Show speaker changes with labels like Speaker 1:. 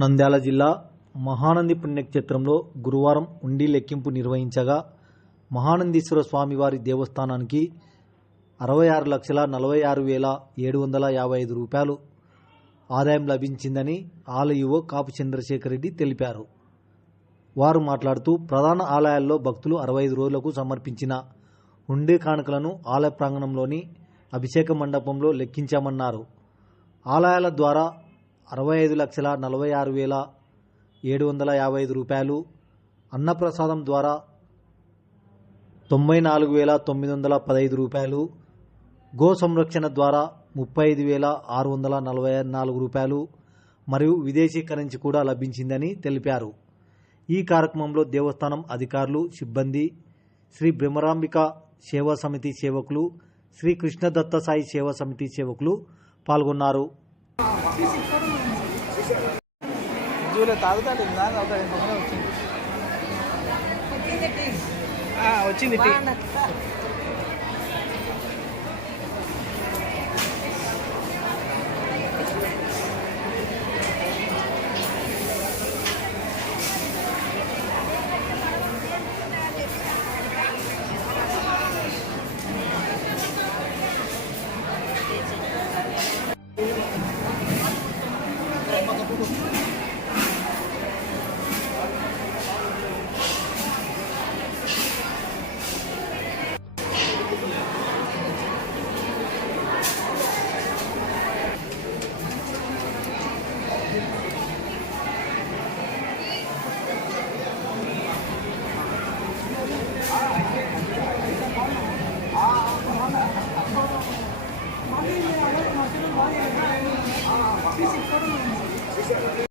Speaker 1: నంద్యాల జిల్లా మహానంది పుణ్యక్షేత్రంలో గురువారం ఉండి లెక్కింపు నిర్వహించగా మహానందీశ్వర స్వామివారి దేవస్థానానికి అరవై ఆరు లక్షల నలభై ఆరు వేల ఏడు వందల యాభై ఐదు రూపాయలు ఆదాయం లభించిందని ఆలయ కాపు చంద్రశేఖర్ రెడ్డి తెలిపారు. వారు మాట్లాడుతూ ప్రధాన ఆలయాల్లో భక్తులు అరవై ఐదు రోజులకు సమర్పించిన హుండీ కానుకలను ఆలయ ప్రాంగణంలోని అభిషేక మండపంలో లెక్కించామన్నారు. ఆలయాల ద్వారా అరవై ఐదు లక్షల నలభై ఆరు వేల ఏడు వందల యాభై ఐదు రూపాయలు. అన్నప్రసాదం ద్వారా తొంభై నాలుగు వేల తొమ్మిది వందల పదహైదు రూపాయలు. గో సంరక్షణ ద్వారా ముప్పై ఐదు వేల ఆరు వందల నలభై నాలుగు రూపాయలు మరియు విదేశీ కరెన్సీ కూడా లభించిందని తెలిపారు. ఈ కార్యక్రమంలో దేవస్థానం అధికారులు సిబ్బంది శ్రీ బ్రహ్మరాంబిక సేవా సమితి సేవకులు శ్రీ కృష్ణదత్త సాయి సేవా సమితి సేవకులు పాల్గొన్నారు.
Speaker 2: జూలై తాగుతాడు ఇంకా తాగుతాడు వచ్చింది. ఆ, వచ్చింది This is.